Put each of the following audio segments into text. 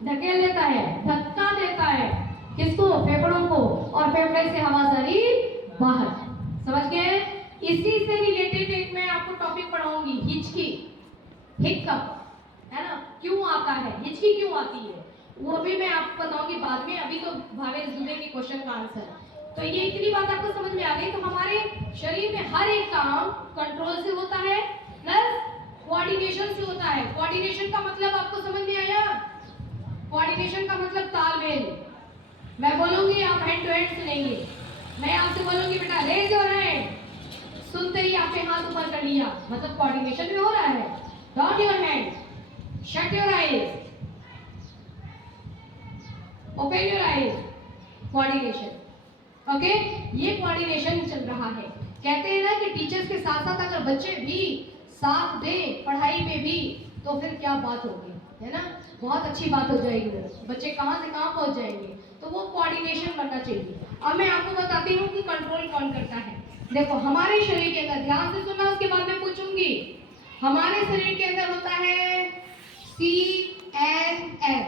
ढकेल देता है, धक्का देता है, किसको? फेफड़ों को, और फेफड़े से हवा सारी बाहर। समझ गए? इसी से रिलेटेड एक मैं आपको टॉपिक पढ़ाऊंगी, हिचकी, हिक्कप, है ना? क्यों आता है, हिचकी क्यों आती है, वो भी मैं आपको बताऊंगी बाद में। अभी तो भावेश दुबे के क्वेश्चन का आंसर। तो ये इतनी बात आपको समझ में आ गई। तो हमारे शरीर में हर एक काम कंट्रोल से होता है प्लस कोऑर्डिनेशन से होता है। कोऑर्डिनेशन का मतलब आपको समझ में आया? कोऑर्डिनेशन का मतलब तालमेल। मैं बोलूंगी, आप हैंड टू हैंड सुनेंगे। मैं आपसे बोलूंगी बेटा रेज योर हैंड, सुनते ही आपने हाथ ऊपर कर लिया, मतलब कोऑर्डिनेशन में हो रहा है। Dot your hand, shut your eyes, open your eyes, coordination. Okay, ये कोऑर्डिनेशन चल रहा है। कहते हैं ना कि टीचर्स के साथ साथ अगर बच्चे भी साथ दें पढ़ाई में भी, तो फिर क्या बात होगी, है ना? बहुत अच्छी बात हो जाएगी। वो बच्चे कहाँ से कहाँ पहुंच जाएंगे। तो वो कोऑर्डिनेशन बनना चाहिए। अब मैं आपको बताती हूँ कि कंट्रोल कौन करता है। देखो, हमारे शरीर के अंदर, ध्यान से सुनना, उसके बाद में पूछूंगी। हमारे शरीर के अंदर होता है CNS।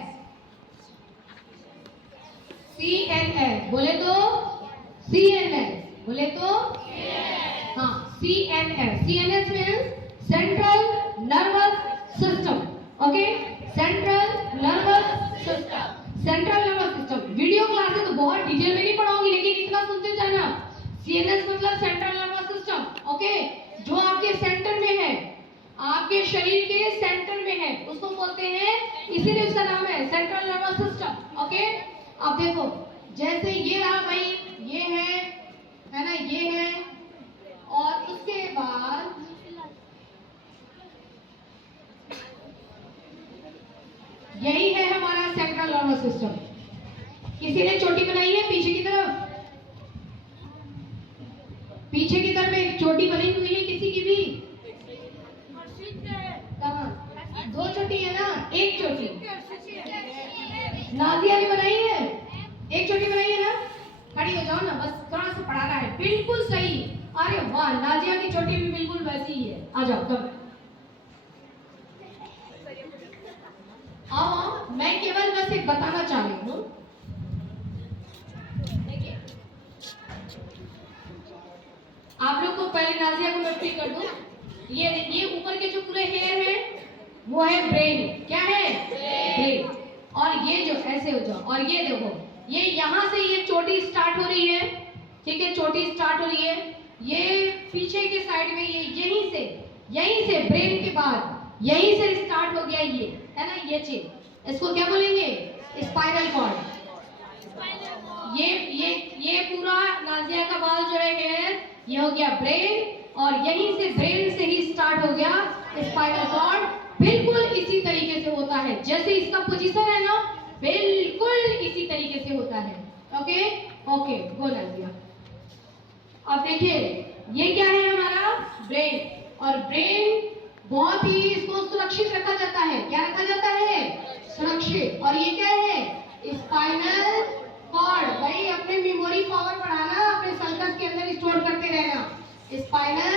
CNS बोले तो CNS बोले तो हाँ, CNS means central nervous system. Okay, central nervous system, central nervous system. Video class है तो बहुत डिटेल में नहीं पढ़ाऊंगी, लेकिन इतना सुनते जाना। CNS मतलब सेंट्रल नर्वस सिस्टम। ओके, जो आपके सेंटर में है, आपके शरीर के सेंटर में है, उसको बोलते हैं, इसीलिए उसका नाम है सेंट्रल नर्वस सिस्टम। ओके, अब देखो, जैसे ये रहा भाई, ये है ना, ये है, और उसके बाद यही है हमारा सेंट्रल नर्वस सिस्टम। किसी ने चोटी बनाई है पीछे की तरफ? पीछे की तरफ एक चोटी बनी हुई है किसी की भी? कहाँ? दो चोटी है ना, एक चोटी नाजिया ने बनाई है, एक चोटी बनाई है ना। खड़ी हो जाओ ना, बस थोड़ा सा पढ़ाना है। बिल्कुल सही, अरे वाह, नाजिया की चोटी भी बिल्कुल वैसी ही है। आ जाओ तब, आओ, मैं केवल बस एक बताना चाह रही हूँ। देखिए, आप लोग को पहले नाजिया को मैं फ्री कर दूं। ये ऊपर के जो पूरे हेयर है, वो है ब्रेन। क्या है? ब्रेन। और ये जो ऐसे हो जाओ, और ये देखो, ये यहाँ से ये चोटी स्टार्ट हो रही है, ठीक है, चोटी स्टार्ट हो रही है, ये पीछे के साइड में, ये यहीं से ब्रेन के बाद यहीं से स्टार्ट हो गया, ये है ना, ये चीज, इसको क्या बोलेंगे? Spinal cord. ये पूरा नाजिया का बाल जो है हेयर, ये हो गया ब्रेन, और यहीं से ब्रेन से ही स्टार्ट हो गया स्पाइनल कॉर्ड। बिल्कुल इसी तरीके से होता है, जैसे इसका पोजीशन है ना, बिल्कुल इसी तरीके से होता है। ओके ओके, गो नाजिया। अब देखिए, ये क्या है हमारा? ब्रेन। और ब्रेन बहुत ही, इसको सुरक्षित रखा जाता है। क्या रखा जाता है? सुरक्षित। और ये क्या है? Spinal cord. भाई अपने मेमोरी पावर बढ़ाना, अपने सर्कस के अंदर स्टोर करते रहना। स्पाइनल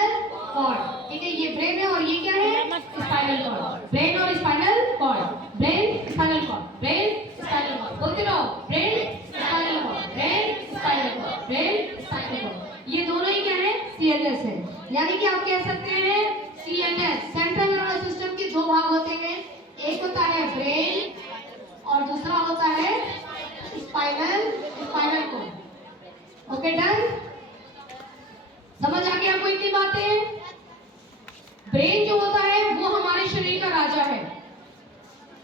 कॉर्ड, ठीक है, ये ब्रेन है, और ये क्या है? Spinal cord. ब्रेन और spinal cord, brain spinal cord, brain spinal cord, बोलते रहो, brain spinal cord, brain spinal cord, brain spinal cord. ये दोनों ही क्या है? CNS है। यानी कि आप कह सकते हैं CNS, सेंट्रल नर्वस सिस्टम के दो भाग होते हैं, एक होता है ब्रेन और दूसरा होता है स्पाइनल कॉर्ड। Okay, done? समझ आ गया आपको इतनी बातें? ब्रेन जो होता है वो हमारे शरीर का राजा है।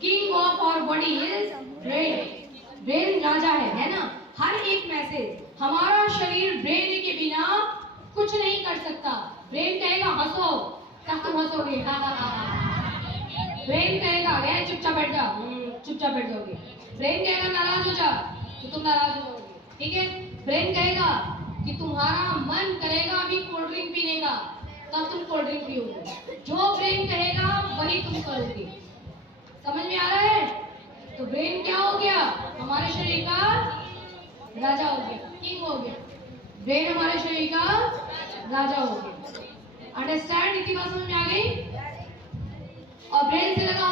King of our body is brain. Brain राजा है ना? हर एक मैसेज, हमारा शरीर ब्रेन के बिना कुछ नहीं कर सकता। ब्रेन कहेगा हंसो, तब तुम हंसोगे, ब्रेन कहेगा गए चुपचाप बैठ जा, चुपचाप बैठ जाओगे। ब्रेन कहेगा नाराज हो जा, तो तुम नाराज हो जाओगे, ठीक है। ब्रेन कहेगा कि तुम्हारा मन करेगा अभी कोल्ड ड्रिंक पीने का, तब तुम कोल्ड ड्रिंक पियोगे। जो ब्रेन कहेगा वही तुम करोगे। समझ में आ रहा है? तो ब्रेन क्या हो गया? हमारे शरीर का राजा हो गया, किंग हो गया। ब्रेन हमारे शरीर का राजा हो गया। अंडरस्टैंड? इतनी बात समझ में आ गई? और ब्रेन से लगा